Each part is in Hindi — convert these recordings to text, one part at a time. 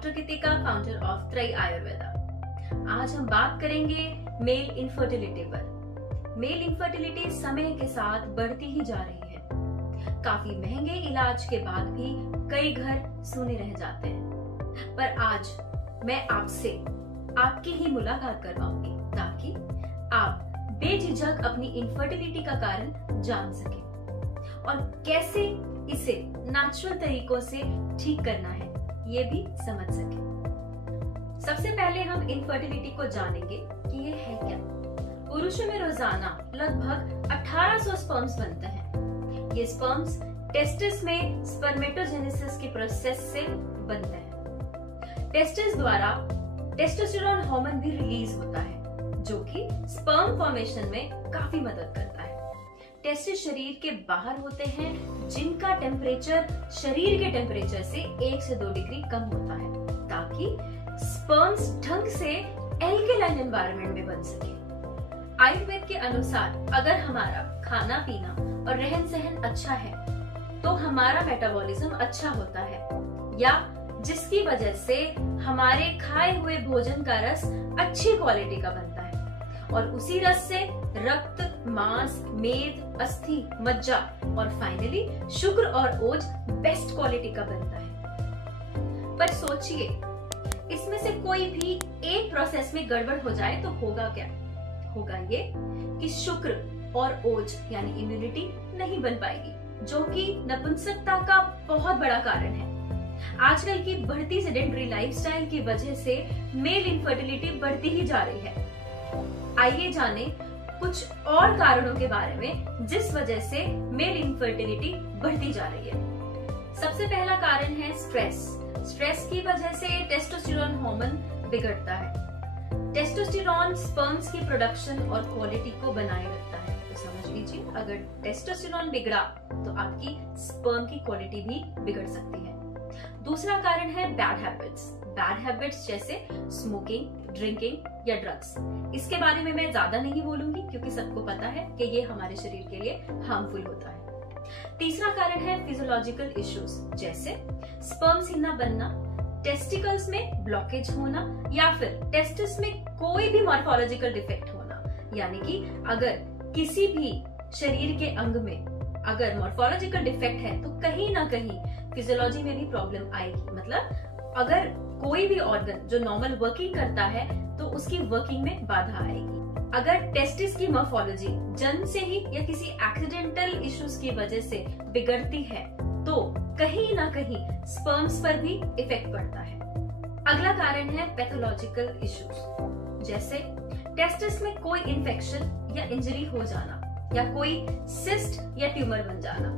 डॉक्टर कृतिका, फाउंडर ऑफ त्रय आयुर्वेदा। आज हम बात करेंगे मेल इनफर्टिलिटी पर। मेल इनफर्टिलिटी समय के साथ बढ़ती ही जा रही है। काफी महंगे इलाज के बाद भी कई घर सूने रह जाते हैं। पर आज मैं आपसे आपकी ही मुलाकात करवाऊंगी ताकि आप बेझिझक अपनी इनफर्टिलिटी का कारण जान सके और कैसे इसे नेचुरल तरीकों से ठीक करना है ये भी समझ सके। सबसे पहले हम इनफर्टिलिटी को जानेंगे कि ये है क्या। पुरुषों में रोजाना लगभग 1800 स्पर्म्स बनते हैं। ये स्पर्म्स टेस्टिस में स्पर्मेटोजेनेसिस के प्रोसेस से बनते हैं। टेस्टिस द्वारा टेस्टोस्टेरोन हार्मोन भी रिलीज होता है जो कि स्पर्म फॉर्मेशन में काफी मदद करता है। टेस्टिस शरीर के बाहर होते हैं जिनका टेम्परेचर शरीर के टेम्परेचर से 1 से 2 डिग्री कम होता है ताकि स्पर्म्स ढंग से एल्केलाइन एनवायरनमेंट में बन सके। आयुर्वेद के अनुसार अगर हमारा खाना पीना और रहन सहन अच्छा है तो हमारा मेटाबॉलिज्म अच्छा होता है, या जिसकी वजह से हमारे खाए हुए भोजन का रस अच्छी क्वालिटी का बनता है और उसी रस से रक्त, मांस, मेद, अस्थि, मज्जा और फाइनली शुक्र और ओज बेस्ट क्वालिटी का बनता है। पर सोचिए, इसमें से कोई भी एक प्रोसेस में गड़बड़ हो जाए तो होगा क्या? होगा ये कि शुक्र और ओज यानी इम्यूनिटी नहीं बन पाएगी, जो कि नपुंसकता का बहुत बड़ा कारण है। आजकल की बढ़ती सेडेंटरी लाइफस्टाइल की वजह से मेल इनफर्टिलिटी बढ़ती ही जा रही है। आइए जाने कुछ और कारणों के बारे में जिस वजह से मेल इनफर्टिलिटी बढ़ती जा रही है। सबसे पहला कारण है स्ट्रेस। स्ट्रेस की वजह से टेस्टोस्टेरोन हार्मोन बिगड़ता है। टेस्टोस्टेरोन स्पर्म्स की प्रोडक्शन और क्वालिटी को बनाए रखता है। तो समझ लीजिए, अगर टेस्टोस्टेरोन बिगड़ा तो आपकी स्पर्म की क्वालिटी भी बिगड़ सकती है। दूसरा कारण है बैड हैबिट्स। बैड हैबिट्स जैसे स्मोकिंग, ड्रिंकिंग या ड्रग्स। इसके बारे में मैं ज्यादा नहीं बोलूंगी क्योंकि सबको पता है कि ये हमारे शरीर के लिए हार्मफुल होता है। तीसरा कारण है फिजियोलॉजिकल इश्यूज जैसे स्पर्म्स ही ना बनना, टेस्टिकल्स में ब्लॉकेज होना या फिर टेस्टिस में कोई भी मॉर्फोलॉजिकल डिफेक्ट होना। यानी कि अगर किसी भी शरीर के अंग में अगर मॉर्फोलॉजिकल डिफेक्ट है तो कहीं ना कहीं फिजियोलॉजी में भी प्रॉब्लम आएगी। मतलब अगर कोई भी ऑर्गन जो नॉर्मल वर्किंग करता है तो उसकी वर्किंग में बाधा आएगी। अगर टेस्टिस की मॉर्फोलॉजी जन्म से ही या किसी एक्सीडेंटल इश्यूज की वजह से बिगड़ती है तो कहीं ना कहीं स्पर्म्स पर भी इफेक्ट पड़ता है। अगला कारण है पैथोलॉजिकल इश्यूज जैसे टेस्टिस में कोई इन्फेक्शन या इंजरी हो जाना या कोई सिस्ट या ट्यूमर बन जाना।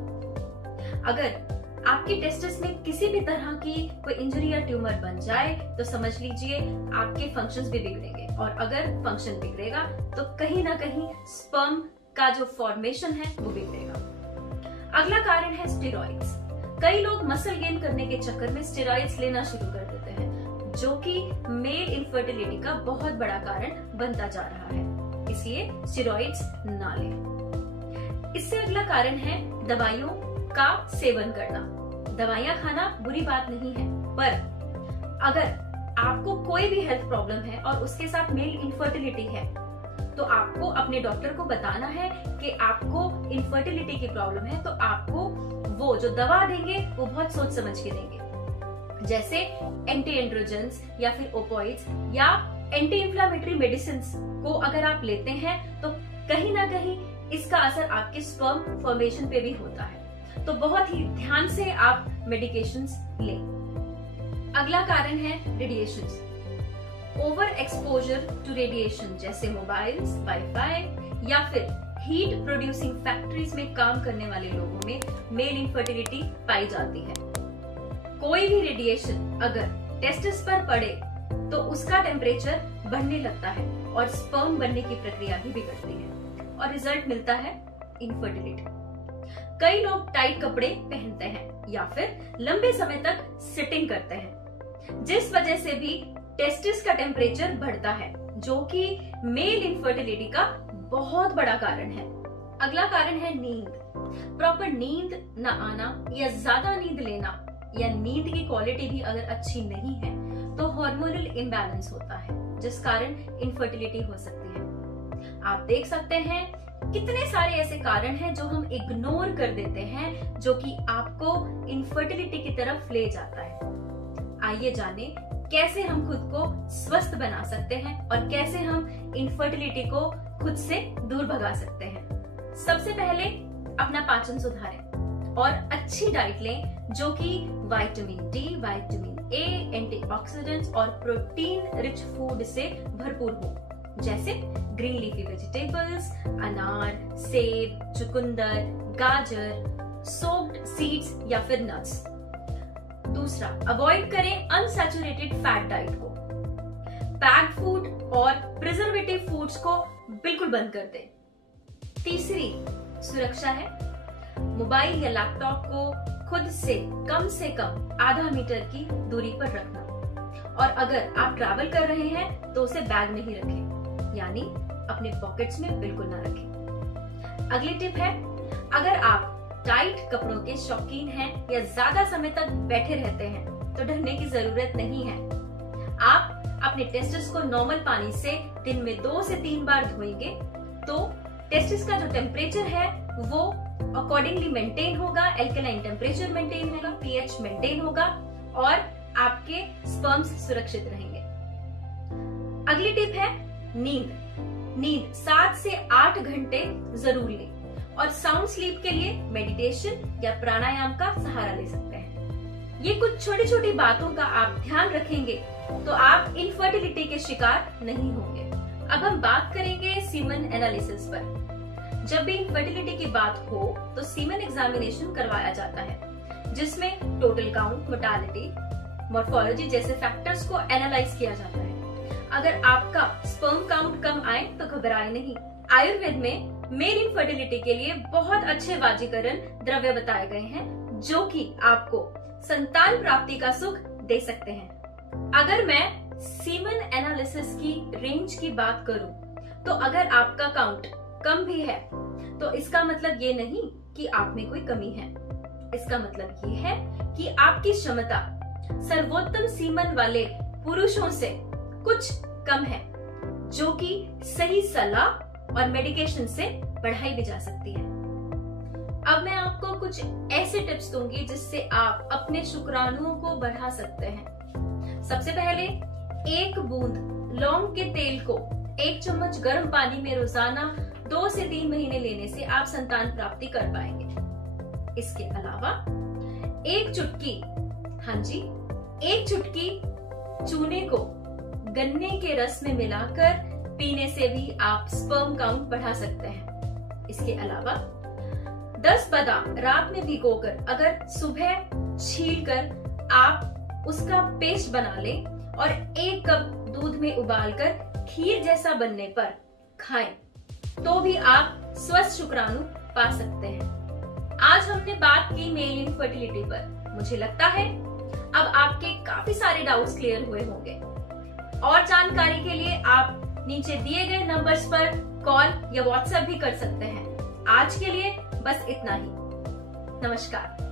अगर आपकी टेस्टिस में किसी भी तरह की कोई इंजरी या ट्यूमर बन जाए तो समझ लीजिए आपके फंक्शंस भी बिगड़ेंगे, और अगर फंक्शन बिगड़ेगा तो कहीं ना कहीं स्पर्म का जो फॉर्मेशन है वो बिगड़ेगा। अगला कारण है स्टेरॉइड्स। कई लोग मसल गेन करने के चक्कर में स्टेरॉइड्स लेना शुरू कर देते हैं जो कि मेल इनफर्टिलिटी का बहुत बड़ा कारण बनता जा रहा है, इसलिए स्टेरॉइड्स ना लें। इससे अगला कारण है दवाइयों का सेवन करना। दवाइयां खाना बुरी बात नहीं है, पर अगर आपको कोई भी हेल्थ प्रॉब्लम है और उसके साथ मेल इनफर्टिलिटी है तो आपको अपने डॉक्टर को बताना है कि आपको इनफर्टिलिटी की प्रॉब्लम है, तो आपको वो जो दवा देंगे वो बहुत सोच समझ के देंगे। जैसे एंटी एंड्रोजेंस या फिर ओपॉइड्स या एंटी इंफ्लेमेटरी मेडिसिन को अगर आप लेते हैं तो कहीं ना कहीं इसका असर आपके स्पर्म फॉर्मेशन पे भी होता है, तो बहुत ही ध्यान से आप मेडिकेशंस लें। अगला कारण है radiations. Over exposure to radiation जैसे मोबाइल्स, वाईफाई या फिर हीट प्रोड्यूसिंग फैक्ट्रीज में काम करने वाले लोगों में मेल इनफर्टिलिटी पाई जाती है। कोई भी रेडिएशन अगर टेस्टिस पर पड़े तो उसका टेम्परेचर बढ़ने लगता है और स्पर्म बनने की प्रक्रिया भी बिगड़ती है और रिजल्ट मिलता है इनफर्टिलिटी। कई लोग टाइट कपड़े पहनते हैं या फिर लंबे समय तक सिटिंग करते हैं जिस वजह से भी टेस्टिस का टेम्परेचर बढ़ता है जो कि मेल इनफर्टिलिटी का बहुत बड़ा कारण है। अगला कारण है नींद। प्रॉपर नींद न आना या ज्यादा नींद लेना या नींद की क्वालिटी भी अगर अच्छी नहीं है तो हार्मोनल इम्बैलेंस होता है, जिस कारण इनफर्टिलिटी हो सकती है। आप देख सकते हैं कितने सारे ऐसे कारण हैं जो हम इग्नोर कर देते हैं, जो कि आपको इनफर्टिलिटी की तरफ ले जाता है। आइए जानें कैसे हम खुद को स्वस्थ बना सकते हैं और कैसे हम इनफर्टिलिटी को खुद से दूर भगा सकते हैं। सबसे पहले अपना पाचन सुधारें और अच्छी डाइट लें, जो कि vitamin D, vitamin A, antioxidants और प्रोटीन रिच फूड से भरपूर हो, जैसे ग्रीन लीफी वेजिटेबल्स, अनार, सेब, चुकंदर, गाजर, सोक्ड सीड्स या फिर नट्स। दूसरा, अवॉइड करें अनसैचुरेटेड फैट डाइट को। पैक्ड फूड और प्रिजर्वेटिव फूड्स को बिल्कुल बंद कर दें। तीसरी सुरक्षा है, मोबाइल या लैपटॉप को खुद से कम आधा मीटर की दूरी पर रखना, और अगर आप ट्रैवल कर रहे हैं तो उसे बैग में ही रखें, यानी अपने पॉकेट्स में बिल्कुल ना रखें। अगली टिप है, अगर आप टाइट कपड़ों के शौकीन हैं या ज्यादा समय तक बैठे रहते हैं तो डरने की जरूरत नहीं है। आप अपने टेस्टिस को नॉर्मल पानी से दिन में 2 से 3 बार धोएंगे तो टेस्टिस का जो टेम्परेचर है वो अकॉर्डिंगली मेंटेन होगा, एल्कलाइन टेम्परेचर मेंटेन होगा, पीएच मेंटेन होगा और आपके स्पर्म्स सुरक्षित रहेंगे। अगली टिप है नींद 7 से 8 घंटे जरूर लें और साउंड स्लीप के लिए मेडिटेशन या प्राणायाम का सहारा ले सकते हैं। ये कुछ छोटी छोटी बातों का आप ध्यान रखेंगे तो आप इनफर्टिलिटी के शिकार नहीं होंगे। अब हम बात करेंगे सीमन एनालिसिस पर। जब भी इनफर्टिलिटी की बात हो तो सीमन एग्जामिनेशन करवाया जाता है, जिसमें टोटल काउंट, मोर्टालिटी, मॉर्फोलॉजी जैसे फैक्टर्स को एनालाइज किया जाता है। अगर आपका स्पर्म काउंट कम आए तो घबराए नहीं। आयुर्वेद में मेल इनफर्टिलिटी के लिए बहुत अच्छे वाजीकरण द्रव्य बताए गए हैं, जो कि आपको संतान प्राप्ति का सुख दे सकते हैं। अगर मैं सीमन एनालिसिस की रेंज की बात करूं, तो अगर आपका काउंट कम भी है तो इसका मतलब ये नहीं कि आप में कोई कमी है। इसका मतलब ये है कि आपकी क्षमता सर्वोत्तम सीमन वाले पुरुषों से कुछ कम है, जो कि सही सलाह और मेडिकेशन से बढ़ाई भी जा सकती है। अब मैं आपको कुछ ऐसे टिप्स दूंगी जिससे आप अपने शुक्राणुओं को बढ़ा सकते हैं। सबसे पहले 1 बूंद लौंग के तेल को 1 चम्मच गर्म पानी में रोजाना 2 से 3 महीने लेने से आप संतान प्राप्ति कर पाएंगे। इसके अलावा 1 चुटकी चूने को गन्ने के रस में मिलाकर पीने से भी आप स्पर्म काउंट बढ़ा सकते हैं। इसके अलावा 10 बादाम रात में भिगोकर अगर सुबह छीलकर आप उसका पेस्ट बना लें और 1 कप दूध में उबालकर खीर जैसा बनने पर खाएं, तो भी आप स्वस्थ शुक्राणु पा सकते हैं। आज हमने बात की मेल इनफर्टिलिटी पर। मुझे लगता है अब आपके काफी सारे डाउट्स क्लियर हुए होंगे। और जानकारी के लिए आप नीचे दिए गए नंबर्स पर कॉल या व्हाट्सएप भी कर सकते हैं। आज के लिए बस इतना ही। नमस्कार।